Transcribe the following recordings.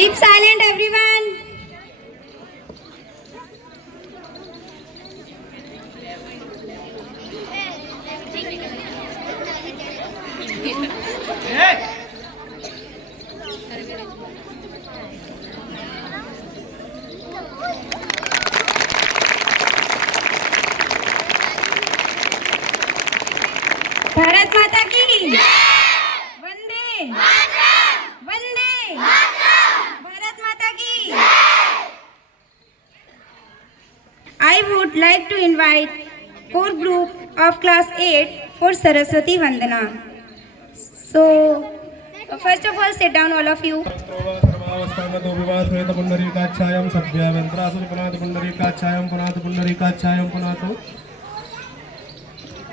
Keep silent, everyone. Bharat माता की वंदे वंदे भारत माता की। I would like to invite core group of class 8 for Saraswati Vandana. So first of all, sit down, all of you.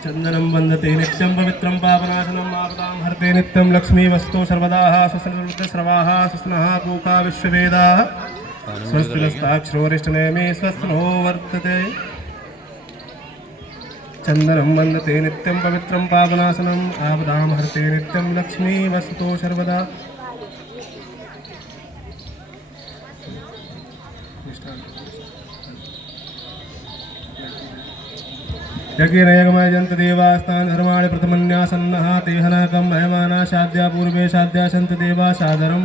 चंदनं वंदते नित्यं पवित्रं पापनाशनं आपदां हरते नित्यं लक्ष्मी वस्तु सर्वदा स्वस्तिर्वृद्धस्रवाः स्वस्नः पूका विश्ववेदाः स्वस्तिरस्ताक्षरोरिष्टनेमि स्वस्नो वर्तते। चंदनं वंदते नित्यं पवित्रं पापनाशनं आपदां हरते नित्यं लक्ष्मी वस्तु सर्वदा। यज्ञेन यज्ञमयजन्त देवास्तान् धर्माणि प्रथमन्यासन्नः तेहनाकं मयमाना शाद्या पूर्वे शाद्या सन्ति देवा सादरं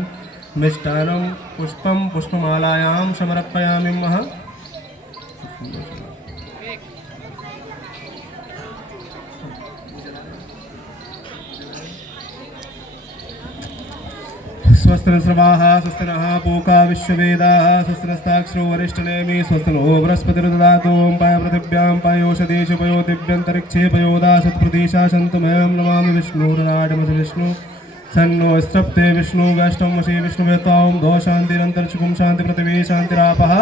मिष्टान्नं पुष्पं पुष्पमालायां समर्पयामि मः। स्वस्तिरस्रवाः स्वस्तिनः पूका विश्ववेदाः स्वस्तिरस्ताक्षरो वरिष्ठनेमि स्वस्तिनो बृहस्पतिर्ददातु ॐ पाय पृथिव्यां पायोषधीषु पयो दिव्यन्तरिक्षे पयोदा सत्प्रदेशा सन्तुमयं नमामि विष्णुराडमसि विष्णु सन्नो स्त्रप्ते विष्णु गाष्टं वशी विष्णुवेतां दो शान्तिरन्तरिक्षुं शान्ति पृथिवी शान्तिरापः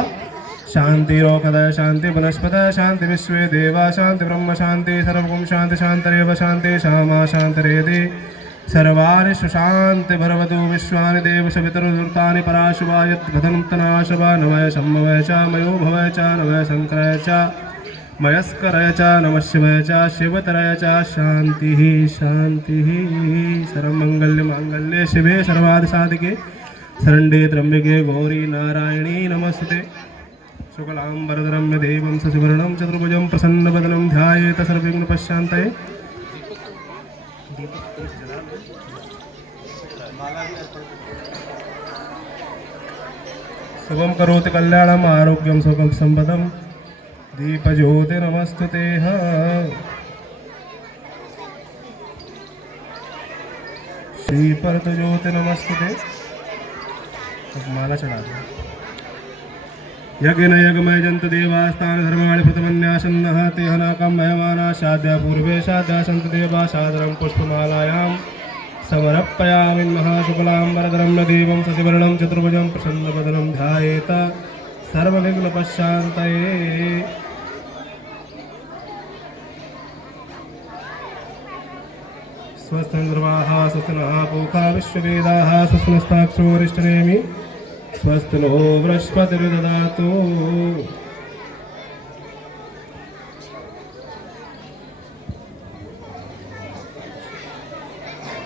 शान्तिरोकदय शान्ति वनस्पतय शान्ति विश्वे देवा शान्ति ब्रह्म शान्ति सर्वं शान्ति शान्तरेव शान्ति श्यामा शान्तरेदि सर्वाणि सुशान्ति भरवतु विश्वानि देव सवितरुदुर्तानि पराशुवा यद्भदन्तनाशवा नमः शम्भवय च मयो भवय च नमः शङ्कराय च मयस्कराय च नमः शिवाय च शिवतराय च शान्तिः शान्तिः। सर्वमङ्गल्यमाङ्गल्ये शिवे सर्वादिसाधिके शरण्ये त्र्यम्बके गौरी नारायणी नमस्ते। शुक्लाम्बरधरं देवं शशिवर्णं चतुर्भुजं प्रसन्नवदनं ध्यायेत सर्वविघ्नोपशान्तये। शुभं करोति कल्याणम् आरोग्यं सुखं संपदं दीपज्योति नमस्तुते। श्रीपरतज्योति नमस्तुते। माला चढ़ा दो। यज्ञेन यज्ञमयजन्त देवास्तान् धर्माणि प्रथमन्यासन्नः तेहनाकं मयमाना शाद्या पूर्वे शाद्या सन्ति देवा सादरं पुष्पमालायां समर्पयामि महाशुक्लाम्बरधरं देवं शशिवर्णं चतुर्भुजं प्रसन्नवदनं ध्यायेत सर्वविघ्नोपशान्तये। स्वस्तिर्वाः स्वस्तिनः पूका विश्ववेदाः स्वस्तिनस्ताक्षरोरिष्टनेमि स्वस्तिनो बृहस्पतिर्ददातु।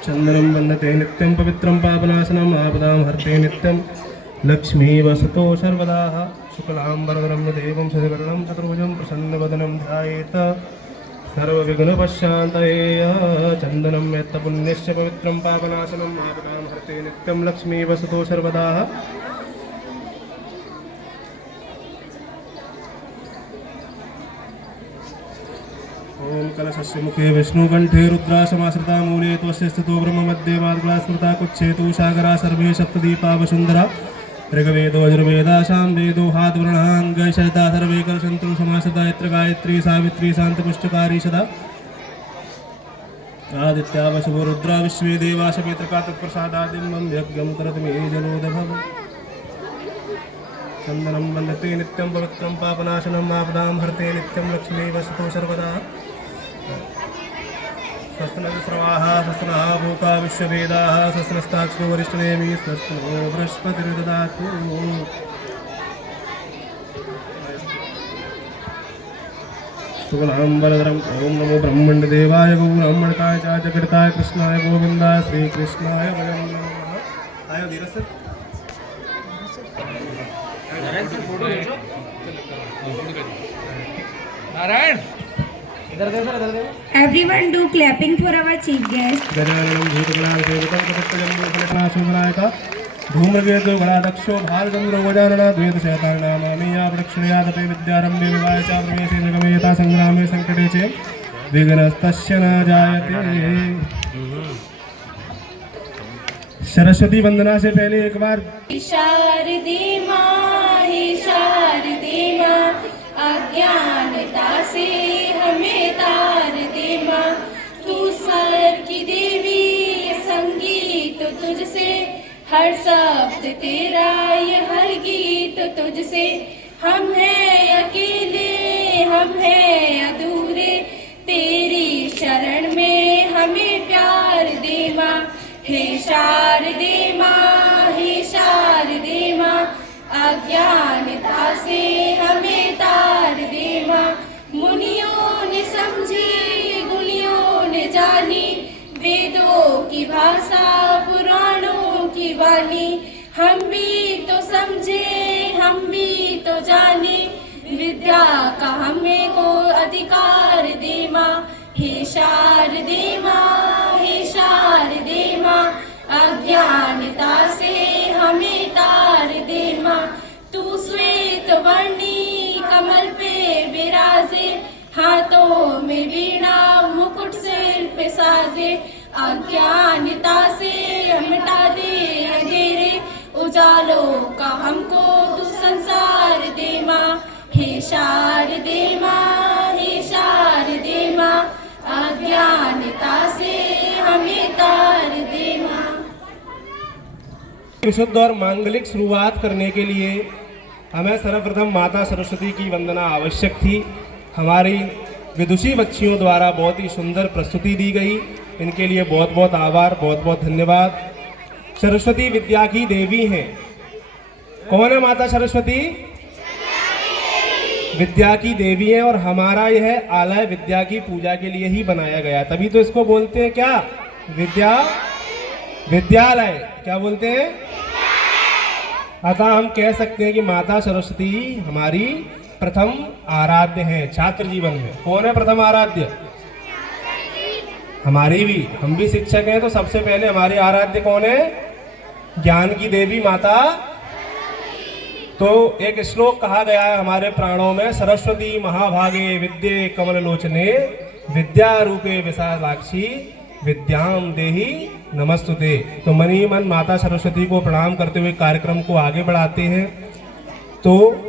चंदनं वन्दते नित्यं पवित्रं पापनाशनम् आपदां हरते नित्यं लक्ष्मी वसतो सर्वदा। शुक्लाम्बरधरं देवं शशिवर्णं चतुर्भुजं प्रसन्नवदनं ध्यायेत सर्वविघ्नोपशान्तये। चन्दनं यत्त पुण्यस्य पवित्रं पापनाशनम् आपदां हरते नित्यं लक्ष्मी वसतो सर्वदा। ओम कलशस्य मुखे विष्णुकण्ठे रुद्रासमाश्रिता मूले त्वस्य स्थितो ब्रह्ममध्ये वाग्ला स्मृता कुच्छेतु सागरा सर्वे सप्तदीपा वसुन्धरा ऋग्वेदो यजुर्वेदा सामवेदो हातवर्णाङ्गशता सर्वे कलशन्तु समाश्रिता यत्र गायत्री सावित्री शान्तिपुष्टकारी सदा आदित्या वसवो रुद्रा विश्वे देवा समेत्रका तत्प्रसादादिं मम यज्ञं करत मे जलोदभव। चन्दनं वन्दते नित्यं पवित्रं पापनाशनम् आपदां हरते नित्यं लक्ष्मी वसतो सर्वदा। स्वस्तिनस्रवाः स्वस्तिनः पूका विश्ववेदाः स्वस्तिनस्ताक्षरो वरिष्ठनेमि स्वस्तिनो बृहस्पतिर्ददातु। शुक्लाम्बरधरं ओं नमो ब्रह्मण्डदेवाय गौब्राह्मणकाय च जगताय कृष्णाय गोविन्दाय श्रीकृष्णाय वयं नमः। आयो धीरज सर नारायण इधर देखो इधर देखो। Everyone do clapping for our chief guest. गजाननं भूतगणाधिसेवितं कपित्तजम्बूफलकलाशोभनायका Dhumraketu गणाध्यक्षो भालचन्द्रो Gajanana द्वैतशतानामामीया प्रदक्षिणयादपि विद्यारम्भे विवाहे च प्रवेशे निगमे यथा सङ्ग्रामे सङ्कटे च विघ्नस्तस्य न जायते। सरस्वती वंदना से पहले एक बार शारदे माँ अज्ञानता से हमें तार दे माँ। तू स्वर की देवी संगीत तुझसे हर शब्द तेरा ये हर गीत तुझसे। हम हैं अकेले हम हैं अधूरे तेरी शरण में हमें प्यार दे माँ। हे शारदे माँ अज्ञानता से हमें तार दे माँ। मुनियों ने समझी गुनियों ने जानी वेदों की भाषा पुराणों की वाणी। हम भी तो समझे हम भी तो जाने विद्या का हमें को अधिकार दे माँ। हे शारदे माँ अज्ञानता से हमें तार दे माँ। तू श्वेत वर्णी कमल पे विराजे हाथों में वीणा मुकुट सिर पे साजे। अज्ञानता से मिटा दे अंधेरे उजालों का हमको तू संसार दे माँ। हे शारदे माँ अज्ञानता से हमें तार दे माँ। विशुद्ध और मांगलिक शुरुआत करने के लिए हमें सर्वप्रथम माता सरस्वती की वंदना आवश्यक थी। हमारी विदुषी बच्चियों द्वारा बहुत ही सुंदर प्रस्तुति दी गई, इनके लिए बहुत बहुत आभार, बहुत बहुत धन्यवाद। सरस्वती विद्या की देवी हैं। कौन है माता सरस्वती? विद्या की देवी है। और हमारा यह आलय विद्या की पूजा के लिए ही बनाया गया, तभी तो इसको बोलते हैं क्या? विद्यालय। क्या बोलते हैं? अतः हम कह सकते हैं कि माता सरस्वती हमारी प्रथम आराध्य है छात्र जीवन में। कौन है प्रथम आराध्य? हमारी भी, हम भी शिक्षक हैं, तो सबसे पहले हमारी आराध्य कौन है? ज्ञान की देवी माता। तो एक श्लोक कहा गया है हमारे प्राणों में, सरस्वती महाभागे विद्ये कमललोचने विद्या रूपे विशालाक्षी विद्याम देहि नमस्तुते। तो मन ही मन माता सरस्वती को प्रणाम करते हुए कार्यक्रम को आगे बढ़ाते हैं। तो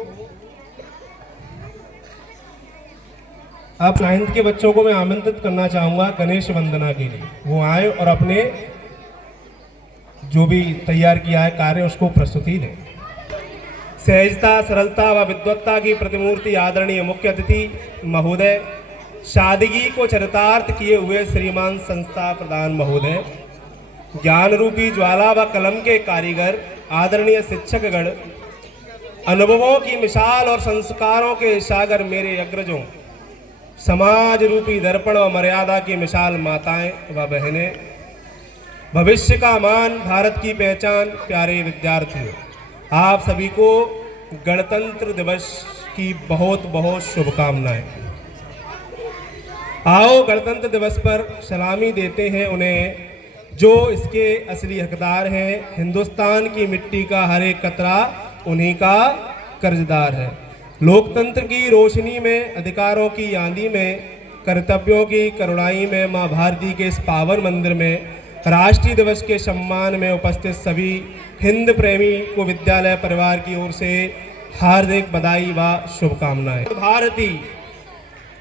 अब 9th के बच्चों को मैं आमंत्रित करना चाहूंगा गणेश वंदना के लिए। वो आए और अपने जो भी तैयार किया है कार्य उसको प्रस्तुति दें। सहजता, सरलता व विद्वत्ता की प्रतिमूर्ति आदरणीय मुख्य अतिथि महोदय, सादगी को चरितार्थ किए हुए श्रीमान संस्था प्रधान महोदय, ज्ञान रूपी ज्वाला व कलम के कारीगर आदरणीय शिक्षकगण, अनुभवों की मिसाल और संस्कारों के सागर मेरे अग्रजों, समाज रूपी दर्पण व मर्यादा की मिसाल माताएं व बहनें, भविष्य का मान, भारत की पहचान प्यारे विद्यार्थियों, आप सभी को गणतंत्र दिवस की बहुत बहुत शुभकामनाएं। आओ गणतंत्र दिवस पर सलामी देते हैं उन्हें जो इसके असली हकदार हैं। हिंदुस्तान की मिट्टी का हर एक कतरा उन्हीं का कर्जदार है। लोकतंत्र की रोशनी में, अधिकारों की आंधी में, कर्तव्यों की करुणाई में, माँ भारती के इस पावन मंदिर में राष्ट्रीय दिवस के सम्मान में उपस्थित सभी हिंद प्रेमी को विद्यालय परिवार की ओर से हार्दिक बधाई व शुभकामनाएं। भारती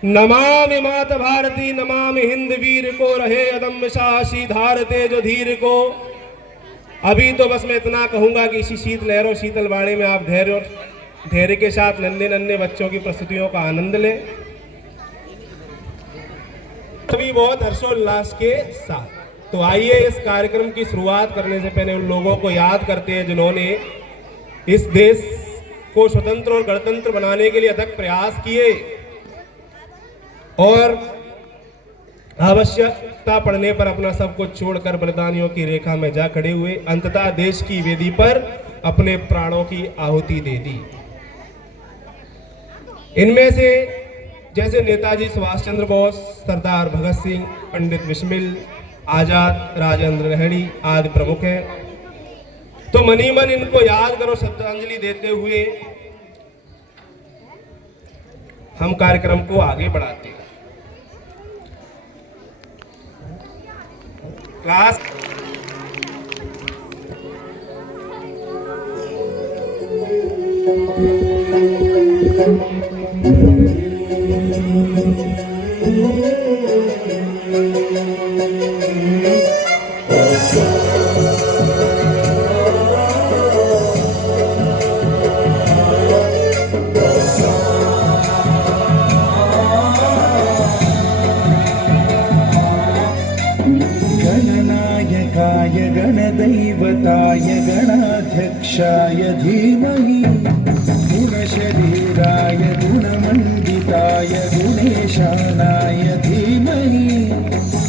नमामि माता भारती, नमामि हिंद वीर को, रहे अदम्य साहसी धारते जो धीर को। अभी तो बस मैं इतना कहूंगा कि इसी शीत लहरों शीतल वाणी में आप धैर्य के साथ नन्हे नन्हे बच्चों की प्रस्तुतियों का आनंद लें। सभी बहुत हर्षोल्लास के साथ। तो आइए इस कार्यक्रम की शुरुआत करने से पहले उन लोगों को याद करते हैं जिन्होंने इस देश को स्वतंत्र और गणतंत्र बनाने के लिए अथक प्रयास किए और आवश्यकता पड़ने पर अपना सब कुछ छोड़कर बलिदानियों की रेखा में जा खड़े हुए, अंततः देश की वेदी पर अपने प्राणों की आहुति दे दी। इनमें से जैसे नेताजी सुभाष चंद्र बोस, सरदार भगत सिंह, पंडित बिस्मिल, आजाद, राजेंद्र रहणी आदि प्रमुख हैं। तो मनी मन इनको याद करो, श्रद्धांजलि देते हुए हम कार्यक्रम को आगे बढ़ाते हैं। क्लास गणनायकाय गणदैवताय गणाध्यक्षाय धीमहि गुणशरीराय गुणमण्डिताय गुणेशानाय धीमहि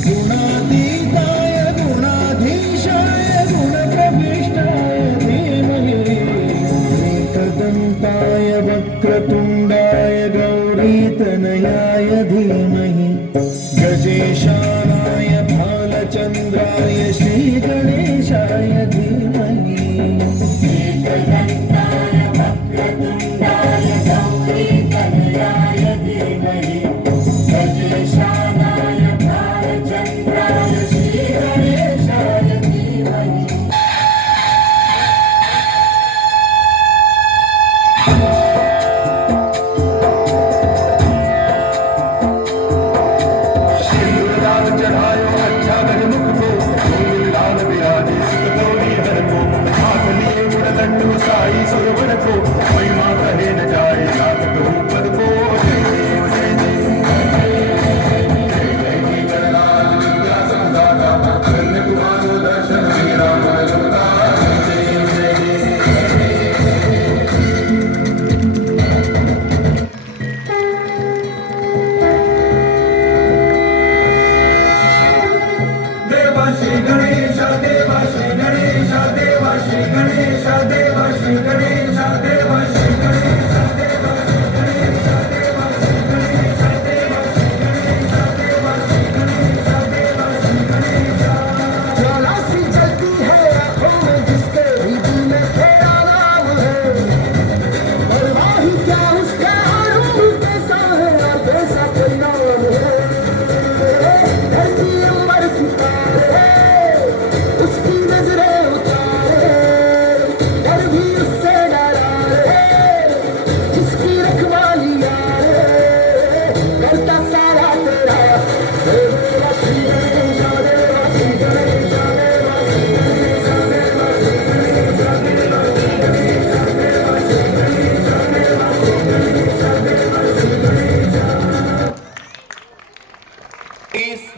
गुणातीताय गुणाधीशाय गुणप्रविष्टाय धीमहि एकदन्ताय वक्रतुण्डाय गौरीतनयाय धीमहि गजेशानाय भालचन्द्राय श्रीगणेशाय धीमहि एकदन्ताय वक्रतुण्डाय गौरीतनयाय धीमहि गजेशानाय भालचन्द्राय श्रीगणेशाय धीमहि।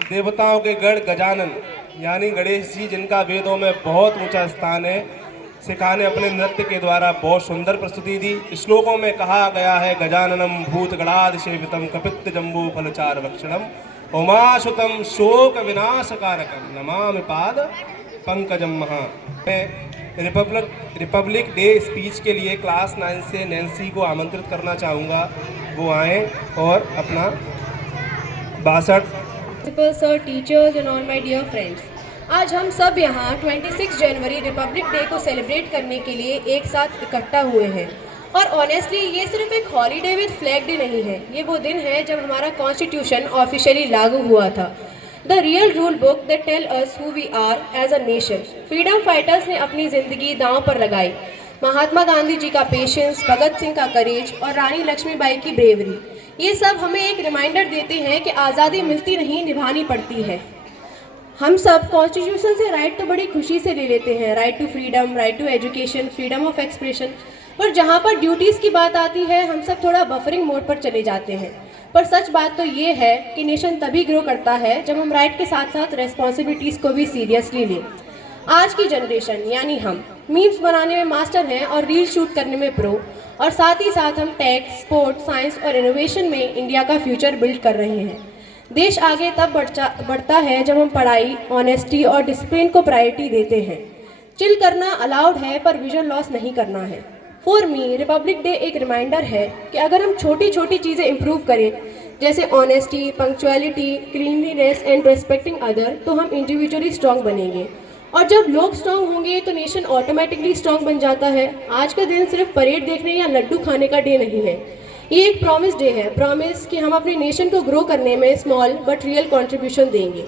देवताओं के गण गजानन यानी गणेश जी, जिनका वेदों में बहुत ऊंचा स्थान है, सिखाने अपने नृत्य के द्वारा बहुत सुंदर प्रस्तुति दी। श्लोकों में कहा गया है, गजाननम भूत गणादि सेवितम कपित्त जम्बू फलचार भक्षणम उमासुतम शोक विनाशकारकम नमामि पाद पंकजम महा। रिपब्लिक डे स्पीच के लिए क्लास 9 से नैन्सी को आमंत्रित करना चाहूँगा, वो आएँ और अपना 62 Sir, teachers and all my dear friends, आज हम सब यहाँ 26 जनवरी रिपब्लिक डे को सेलिब्रेट करने के लिए एक साथ इकट्ठा हुए हैं। और ऑनेस्टली ये सिर्फ एक हॉलीडे विद फ्लैग डे नहीं है, ये वो दिन है जब हमारा कॉन्स्टिट्यूशन ऑफिशियली लागू हुआ था। The real rule book that tell us who we are as a nation. Freedom fighters ने अपनी ज़िंदगी दांव पर लगाई। महात्मा गांधी जी का पेशेंस, भगत सिंह का करेज और रानी लक्ष्मीबाई की ब्रेवरी, ये सब हमें एक रिमाइंडर देते हैं कि आज़ादी मिलती नहीं, निभानी पड़ती है। हम सब कॉन्स्टिट्यूशन से राइट तो बड़ी खुशी से ले लेते हैं, right to freedom, right to education, freedom of expression, पर जहाँ पर ड्यूटीज़ की बात आती है हम सब थोड़ा बफरिंग मोड पर चले जाते हैं। पर सच बात तो ये है कि नेशन तभी ग्रो करता है जब हम राइट के साथ साथ रेस्पॉन्सिबिलिटीज़ को भी सीरियसली लें। आज की जनरेशन यानी हम मीम्स बनाने में मास्टर हैं और रील शूट करने में प्रो, और साथ ही साथ हम टेक, स्पोर्ट, साइंस और इनोवेशन में इंडिया का फ्यूचर बिल्ड कर रहे हैं। देश आगे तब बढ़ता है जब हम पढ़ाई, ऑनेस्टी और डिसिप्लिन को प्रायोरिटी देते हैं। चिल करना अलाउड है पर विजन लॉस नहीं करना है। फॉर मी रिपब्लिक डे एक रिमाइंडर है कि अगर हम छोटी छोटी चीज़ें इम्प्रूव करें, जैसे honesty, punctuality, cleanliness and respecting other, तो हम इंडिविजुअली स्ट्रांग बनेंगे। और जब लोग स्ट्रांग होंगे तो नेशन ऑटोमेटिकली स्ट्रांग बन जाता है। आज का दिन सिर्फ परेड देखने या लड्डू खाने का डे नहीं है, ये एक प्रॉमिस डे है। प्रॉमिस कि हम अपने नेशन को ग्रो करने में स्मॉल बट रियल कंट्रीब्यूशन देंगे।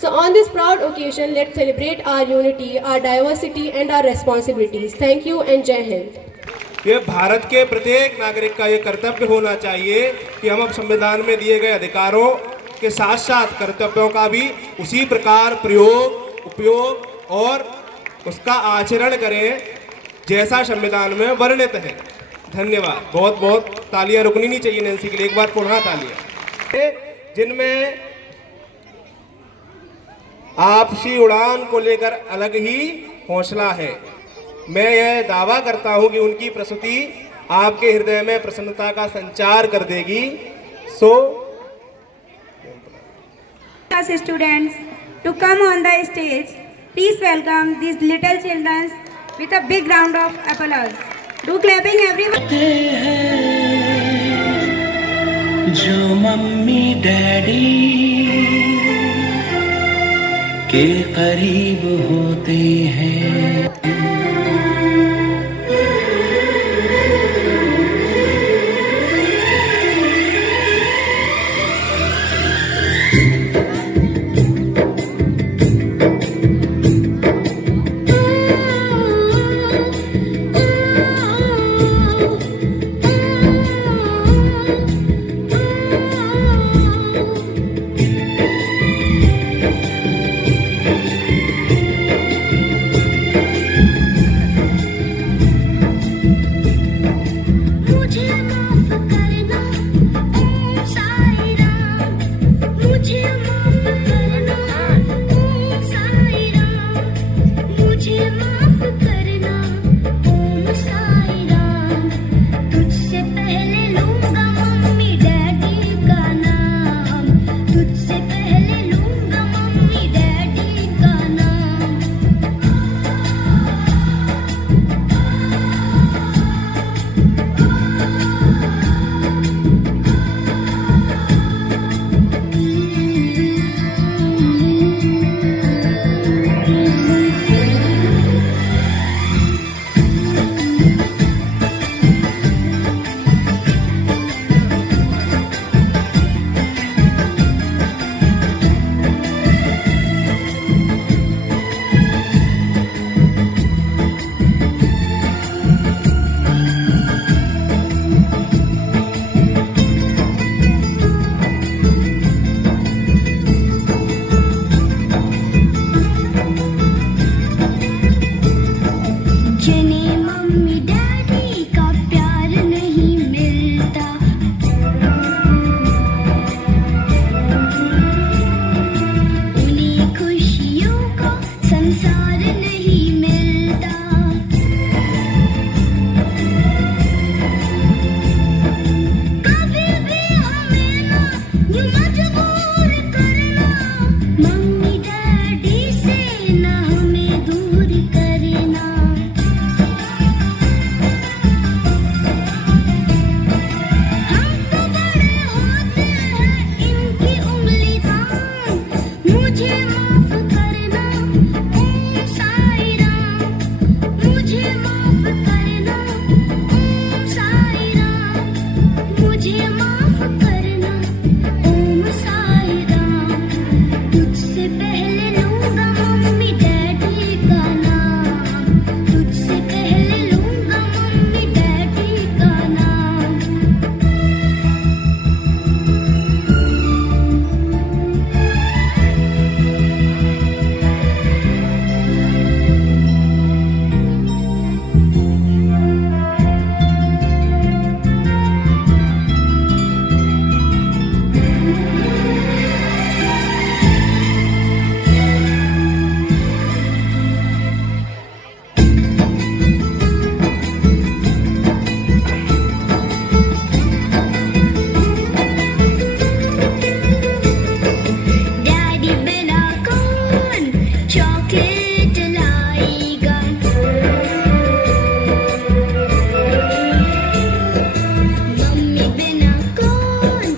So on this proud occasion let's celebrate our unity, our diversity and our responsibilities. Thank you and जय हिंद। ये भारत के प्रत्येक नागरिक का ये कर्तव्य होना चाहिए कि हम अब संविधान में दिए गए अधिकारों के साथ साथ कर्तव्यों का भी उसी प्रकार प्रयोग, उपयोग और उसका आचरण करें जैसा संविधान में वर्णित है। धन्यवाद। बहुत बहुत तालियां रुकनी नहीं चाहिए नैन्सी के लिए, एक बार पुनः तालियां। जिनमें आपसी उड़ान को लेकर अलग ही हौसला है। मैं यह दावा करता हूं कि उनकी प्रस्तुति आपके हृदय में प्रसन्नता का संचार कर देगी। सो Class students to come on the stage, please welcome these little children with a big round of applause. Do clapping everyone. जो मम्मी डैडी के करीब होते हैं, चलाएगा। मम्मी बिना कौन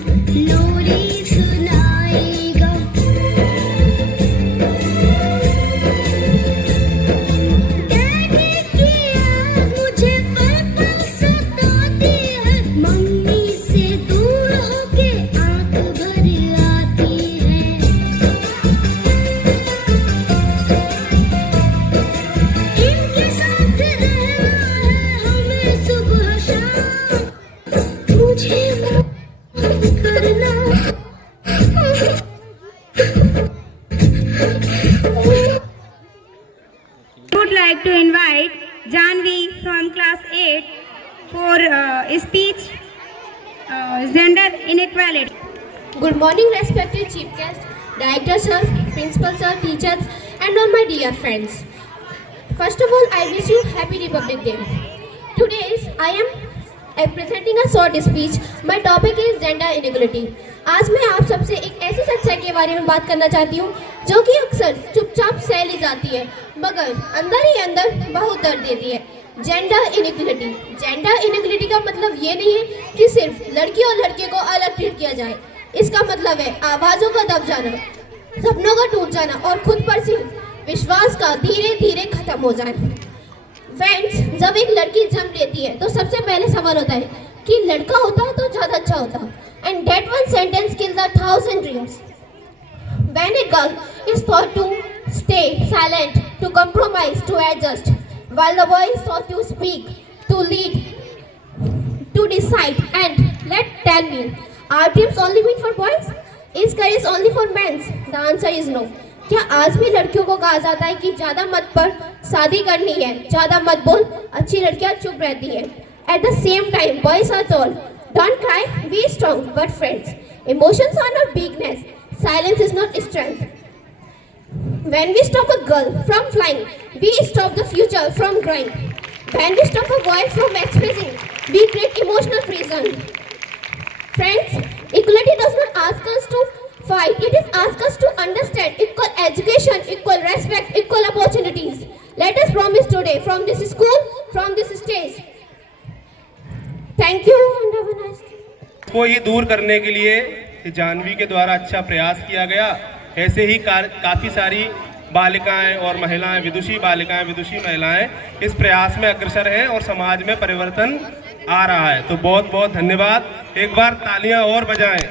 लोरी सुनाएगा। डैडी की याद मुझे पल पल सताती है। मम्मी से दूर होके आंख भर आती है। इनके साथ रहना है हमें सुबह शाम। मुझे माफ करना। Would like to invite Janvi from class 8 for speech gender inequality. Good morning, respected chief guest, director sir, principal sir, teachers, and all my dear friends. First of all, I wish you Happy Republic Day. Today I am presenting a short speech. My topic is gender inequality. आज मैं आप सबसे एक ऐसी सच्चाई के बारे में बात करना चाहती हूँ जो कि अक्सर चुपचाप सह ली जाती है मगर अंदर ही अंदर बहुत दर्द देती है। Gender inequality. जेंडर इनइक्वलिटी का मतलब ये नहीं है कि सिर्फ लड़की और लड़के को अलग ट्रीट किया जाए। इसका मतलब है आवाज़ों का दब जाना, सपनों का टूट जाना और खुद पर सिर्फ विश्वास का धीरे धीरे खत्म हो जाना। फ्रेंड्स, जब एक लड़की जन्म लेती है तो सबसे पहले सवाल होता है कि लड़का होता तो ज़्यादा अच्छा होता। And that one sentence kills 1,000 dreams. When a girl is taught to stay silent, to compromise, to adjust, while the boy is taught to speak, to lead, to decide, and tell me, are dreams only meant for boys? Is courage only for men? The answer is no. क्या आज भी लड़कियों को कहा जाता है कि ज़्यादा मत पढ़, शादी करनी है, ज़्यादा मत बोल, अच्छी लड़कियाँ चुप रहती हैं? At the same time, boys are told, don't cry, be strong, but friends, emotions are not weakness, silence is not strength. When we stop a girl from flying, we stop the future from growing. When we stop a boy from expressing, we create emotional prison. Friends, equality does not ask us to fight, it is ask us to understand equal education, equal respect, equal opportunities. Let us promise today from this school, from this stage. Thank you and have a nice day. को ही दूर करने के लिए जानवी के द्वारा अच्छा प्रयास किया गया। ऐसे ही काफ़ी सारी बालिकाएं और महिलाएं, विदुषी बालिकाएं, विदुषी महिलाएं इस प्रयास में अग्रसर हैं और समाज में परिवर्तन आ रहा है। तो बहुत बहुत धन्यवाद। एक बार तालियां और बजाएं।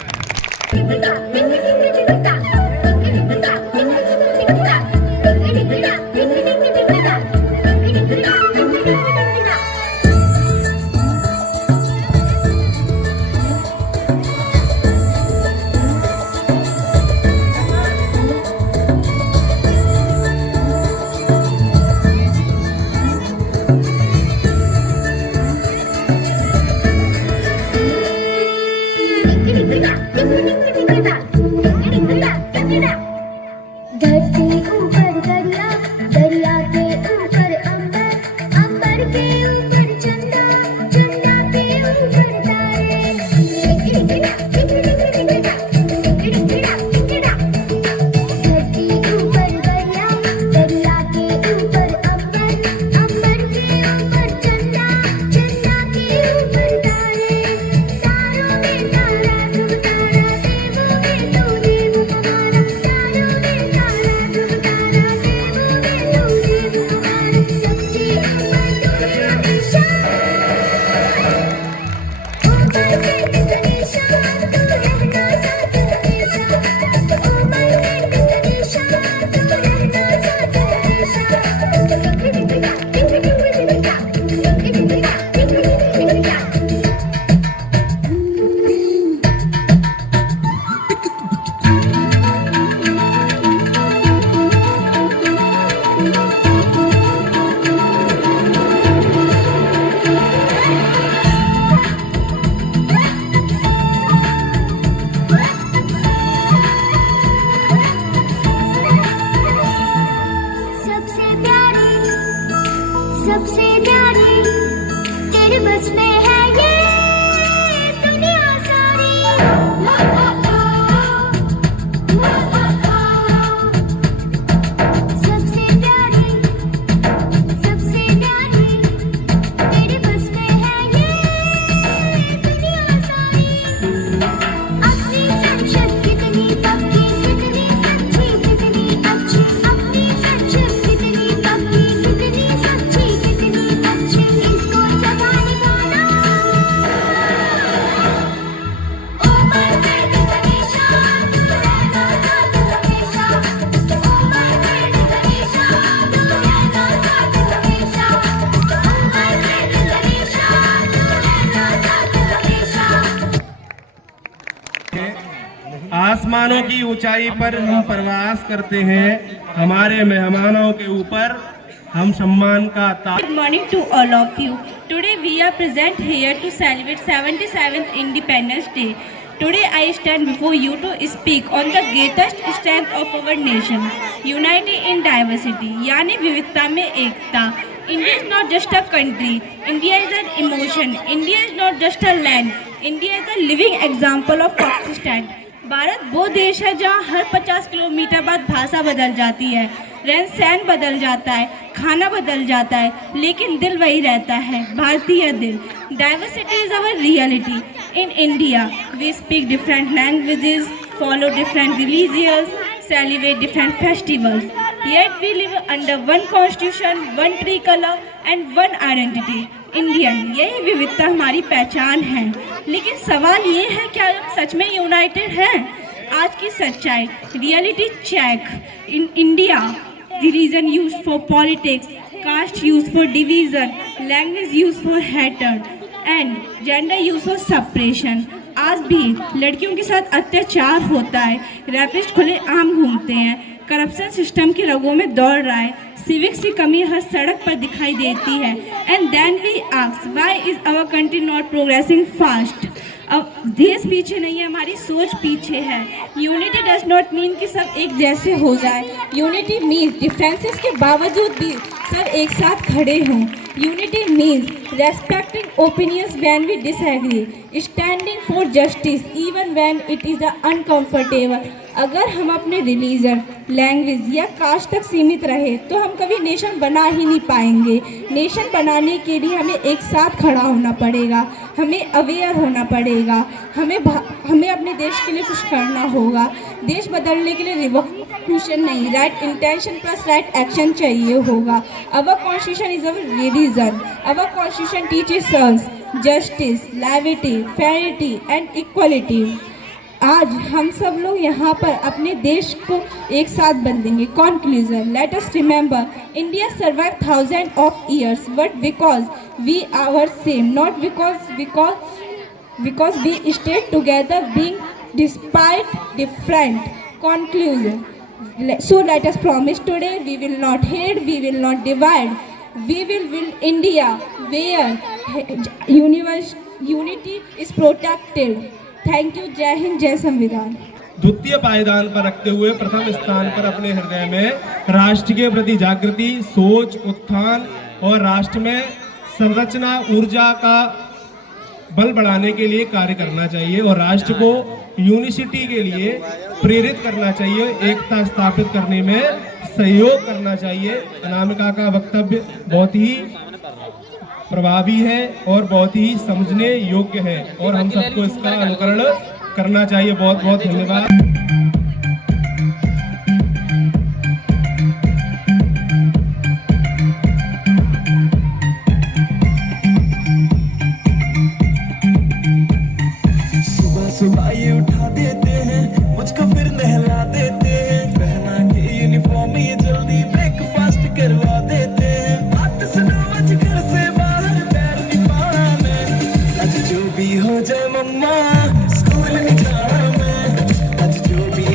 धरती ऊपर दरिया, दरिया के ऊपर अंबर, अंबर के ऊपर चंदा, चंदा के ऊपर तारे। धरती ऊपर दरिया, दरिया के ऊपर अंबर, अंबर के ऊपर चंदा, चंदा के ऊपर तारे। तारों में तारा तुम तारा, देवों में तू देव हमारा। तारों में तारा तुम तारा, देवों में तू देव हमारा। सबसे ऊपर तू हमेशा, ओ माय फ्रेंड गणेशा, तू रहना साथ हमेशा। ओ माय फ्रेंड गणेशा, तू रहना साथ हमेशा। सबसे प्यारी, सबसे प्यारी, तेरे बस में है ये दुनिया सारी। सबसे प्यारी, आसमानों की ऊंचाई पर हम प्रवास करते हैं, हमारे मेहमानों के ऊपर हम सम्मान का ताज। Good morning to all of you. Today we are present here to celebrate 77th Independence Day. Today I stand before you to speak on the greatest strength of our nation, unity in diversity, यानी विविधता में एकता. India is not just a country, India is an emotion. India is not just a land, India is a living example of coexistence. Bharat वो देश है जहाँ हर 50 kilometre बाद भाषा बदल जाती है, रहन सहन बदल जाता है, खाना बदल जाता है, लेकिन दिल वही रहता है, भारतीय दिल. Diversity is our reality. In India we speak different languages, follow different religious, celebrate different festivals, yet we live under one constitution, one tree color and one identity, Indian. यही विविधता हमारी पहचान है. लेकिन सवाल ये है, क्या हम सच में यूनाइटेड हैं? आज की सच्चाई, reality check. In India religion used for politics, caste used for division, language used for hatred and gender used for suppression. आज भी लड़कियों के साथ अत्याचार होता है, रैपिस्ट खुले आम घूमते हैं, करप्शन सिस्टम की रगों में दौड़ रहा है, सिविक्स की कमी हर सड़क पर दिखाई देती है. And then we ask, why is our country not progressing fast? अब देश पीछे नहीं है, हमारी सोच पीछे है. यूनिटी डज नॉट मीन कि सब एक जैसे हो जाए. यूनिटी मीन्स डिफरेंसेस के बावजूद भी सब एक साथ खड़े हों. Unity means respecting opinions when we disagree, standing for justice even when it is uncomfortable. अगर हम अपने रिलीजन, लैंग्वेज या कास्ट तक सीमित रहे तो हम कभी नेशन बना ही नहीं पाएंगे. नेशन बनाने के लिए हमें एक साथ खड़ा होना पड़ेगा, हमें अवेयर होना पड़ेगा, हमें अपने देश के लिए कुछ करना होगा. देश बदलने के लिए रिवॉल्यूशन नहीं, right intention plus right action चाहिए होगा. Our constitution is our religion. Our constitution teaches us justice, liberty, fairity and equality. आज हम सब लोग यहाँ पर अपने देश को एक साथ बदलेंगे. Conclusion, let us remember India survive thousand of years but because we our same, not because we stay together being despite different. Conclusion, so let us promise today we will not hate, we will not divide, we will build India where unity is protected. Thank you. जय हिंद, जय संविधान. द्वितीय पायदान पर रखते हुए प्रथम स्थान पर अपने हृदय में राष्ट्र के प्रति जागृति, सोच, उत्थान और राष्ट्र में संरचना ऊर्जा का बल बढ़ाने के लिए कार्य करना चाहिए और राष्ट्र को यूनिसिटी के लिए प्रेरित करना चाहिए, एकता स्थापित करने में सहयोग करना चाहिए. अनामिका का वक्तव्य बहुत ही प्रभावी है और बहुत ही समझने योग्य है और हम सबको इसका अनुकरण करना चाहिए. बहुत बहुत धन्यवाद. सुबह ये उठा देते हैं, मुझको फिर नहला देते हैं, पहना के यूनिफॉर्म ये जल्दी ब्रेकफास्ट करवा देते हैं. 8 से 9 बजे घर से बाहर पैर नहीं पाना मैं. आज जो भी हो जाए मम्मा, स्कूल नहीं जाना मैं. आज जो भी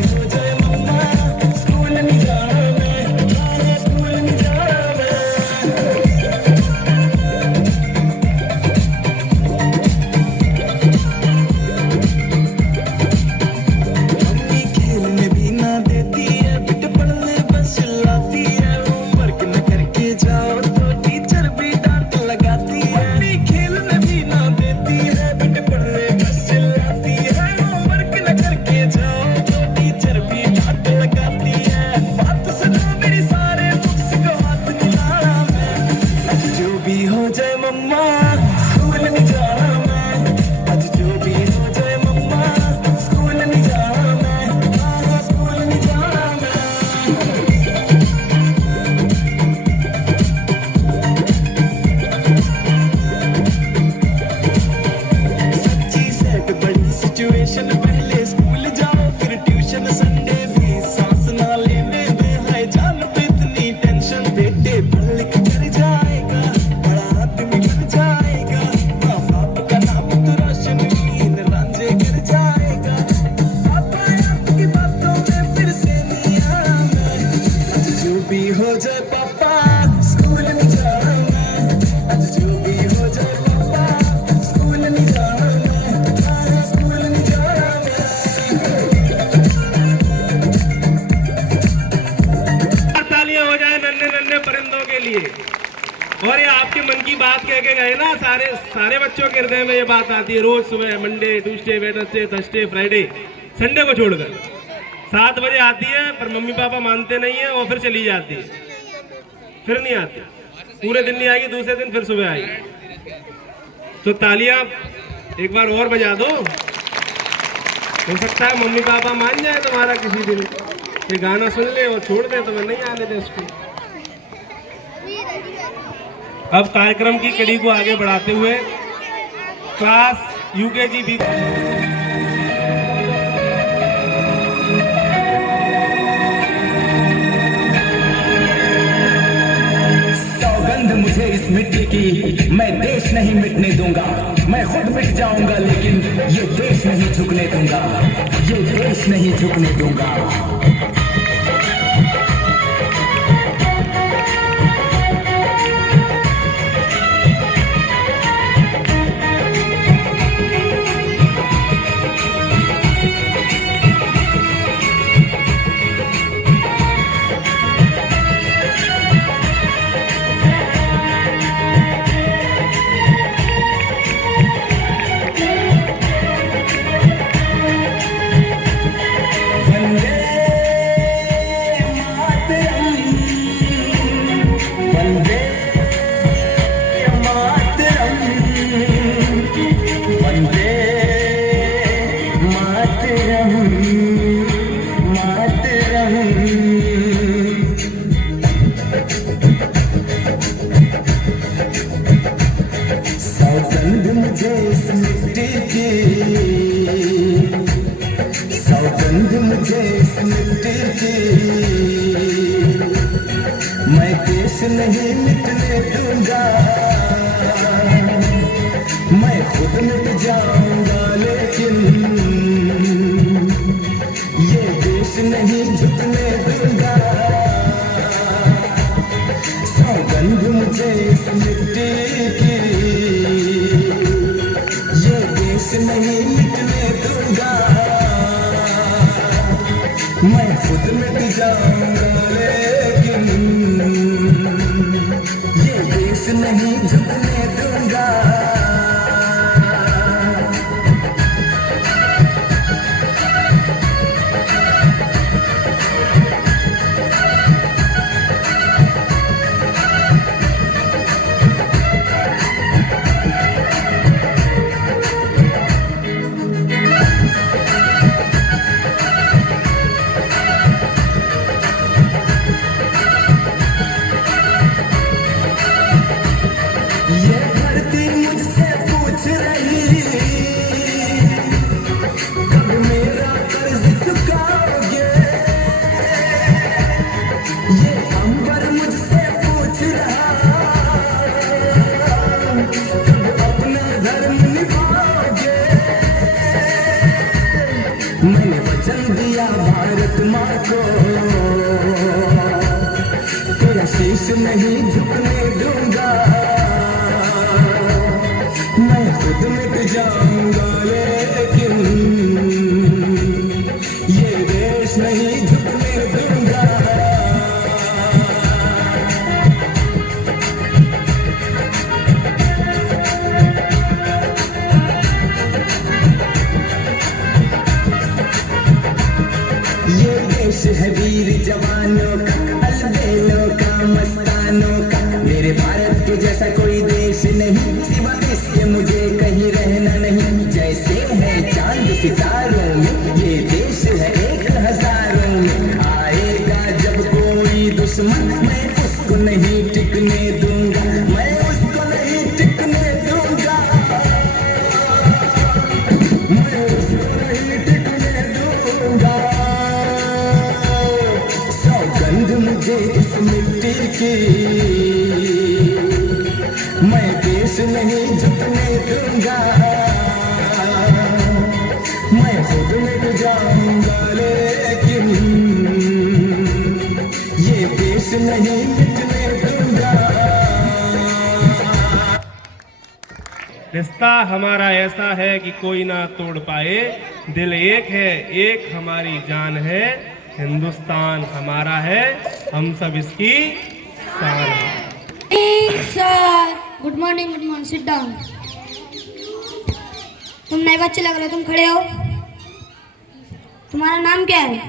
पापा स्कूल नहीं जाना मैं, आज जो भी हो जाए पापा स्कूल नहीं जाना मैं, स्कूल नहीं जाना मैं। तालियां हो जाए नन्हे नन्हे परिंदों के लिए। और ये आपके मन की बात कह के गए ना, सारे बच्चों के हृदय में ये बात आती है रोज सुबह, Monday Tuesday Wednesday Thursday Friday Sunday को छोड़कर 7 बजे आती है, पर मम्मी पापा मानते नहीं है और फिर चली जाती है, फिर नहीं आती, पूरे दिन नहीं आएगी, दूसरे दिन फिर सुबह आएगी। तो तालियां एक बार और बजा दो, हो सकता है मम्मी पापा मान जाए तुम्हारा किसी दिन, ये गाना सुन ले और छोड़ दे, तो मैं नहीं आने दे उसको। अब कार्यक्रम की कड़ी को आगे बढ़ाते हुए क्लास यूकेजी भी सौगंध मुझे इस मिट्टी की, मैं देश नहीं मिटने दूंगा, मैं खुद मिट जाऊंगा लेकिन ये देश नहीं झुकने दूंगा, ये देश नहीं झुकने दूंगा। सौगंध मुझे इस मिट्टी की, सौगंध मुझे इस मिट्टी की, मैं देश नहीं मिटने दूंगा, मैं खुद मिट जाऊंगा लेकिन ये देश नहीं झुकने दूंगा। सौगंध मुझे इस मिट्टी की, ये देश नहीं मिटने दूंगा, मैं खुद मिट जाऊंगा लेकिन ये देश नहीं झुकने दूंगा। ये धरती मुझसे पूछ रही, कब मेरा कर्ज चुकाओगे, ये अंबर मुझसे पूछ रहा, कब अपना धर्म निभाओगे। मैंने वचन दिया भारत माँ को, तेरा शीश नहीं झुकने दूंगा, मैं खुद मिट जाऊंगा लेकिन ये देश नहीं झुकने दूंगा। ये देश है वीर जवानों का, अलबेलों का, मस्तानों का, मेरे भारत के जैसा कोई देश नहीं, सिवा इसके मुझे कहीं रहना नहीं। जैसे है चांद सितारों में, ये देश है 1000 में, आएगा जब कोई दुश्मन, मैं उसको नहीं टिकने दूंगा, मैं उसको नहीं टिकने दूंगा, मैं उसको नहीं टिकने दूंगा। सौगंध मुझे इस मिट्टी की, मैं देश नहीं झुकने दूंगा, मैं खुद मिट जाऊंगा लेकिन ये देश नहीं मिटने रिश्ता हमारा ऐसा है कि कोई ना तोड़ पाए, दिल एक है, एक हमारी जान है, हिंदुस्तान हमारा है, हम सब इसकी शान है। Sir good morning sit down. तुम नए बच्चे लग रहे हो, तुम खड़े हो। तुम्हारा नाम क्या है?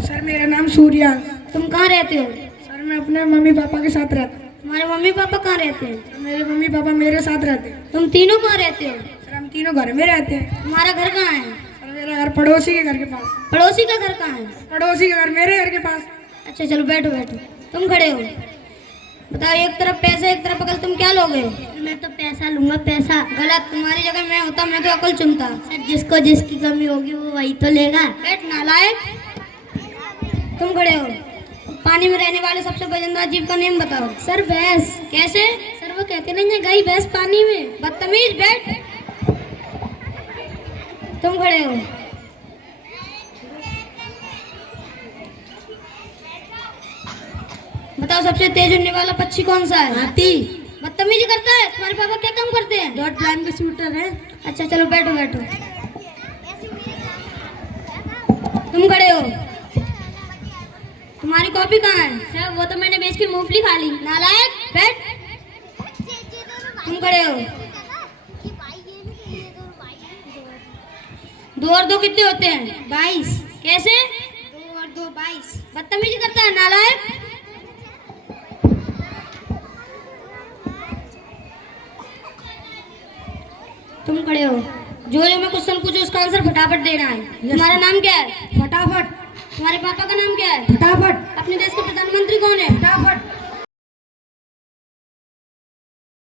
सर मेरा नाम सूर्या। तुम कहाँ रहते हो? सर मैं अपने मम्मी पापा के साथ रहता हूँ। तुम्हारे मम्मी पापा कहाँ रहते हैं? मेरे मम्मी पापा मेरे साथ रहते हैं। तुम तीनों कहाँ रहते हो? सर हम तीनों घर में रहते हैं। तुम्हारा घर कहाँ है? सर मेरा घर पड़ोसी के घर के पास। पड़ोसी का घर कहाँ है? पड़ोसी का घर मेरे घर के पास। अच्छा चलो बैठो बैठो। तुम खड़े हो, बताओ एक तरफ पैसा एक तरफ अकल, तुम क्या लोगे? मैं तो पैसा लूंगा, पैसा। गलत, तुम्हारी जगह मैं होता मैं तो अकल चुनता। सर जिसको जिसकी कमी होगी वो वही तो लेगा। बैठ नालायक। तुम खड़े हो, पानी में रहने वाले सबसे वजनदार जीव का नेम बताओ। सर भैंस। कैसे? सर वो कहते नहीं है गई भैंस पानी में। बदतमीज, बैठ। तुम खड़े हो, बताओ सबसे तेज उड़ने वाला पक्षी कौन सा है? हाथी। बदतमीजी करता है। तुम्हारे पापा क्या काम करते हैं? डॉट लाइन के शूटर है। अच्छा चलो बैठो बैठो। तुम खड़े हो, तुम्हारी कॉपी कहाँ है? सर वो तो मैंने बेच के मूंगफली खा ली। नालायक, बैठ। तुम खड़े हो, 2 और 2 कितने होते हैं? 22। कैसे? 2 और 2 22। बदतमीजी करता है नालायक। तुम खड़े हो, जो मैं क्वेश्चन पूछूं उसका आंसर फटाफट देना है। तुम्हारा नाम क्या है? फटाफट। तुम्हारे पापा का नाम क्या है? फटाफट। अपने देश के प्रधानमंत्री कौन है? फटाफट।